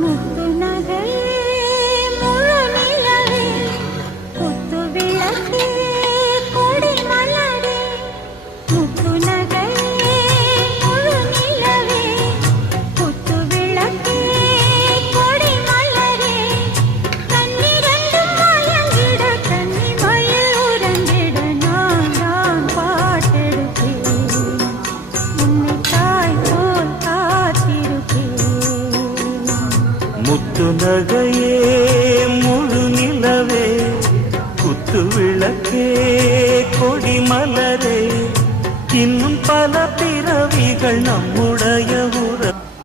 முத்து நகையே முழு நிலவே குத்து விளக்கே கொடி மலரே முத்து நகையே முழு நிலவே குத்து விளக்கே கொடி மலரே கண்ணிரண்டும் மயங்கிட கன்னி மயில் உறங்கிட நான் தான் பாட்டெடுத்தேன் உன்னை தாய் போல் காத்திருப்பேன் முத்து நகையே முழு நிலவே குத்து விளக்கே கொடி மலரே இன்னும் பல பிறவிகள் நம்முடைய உறவு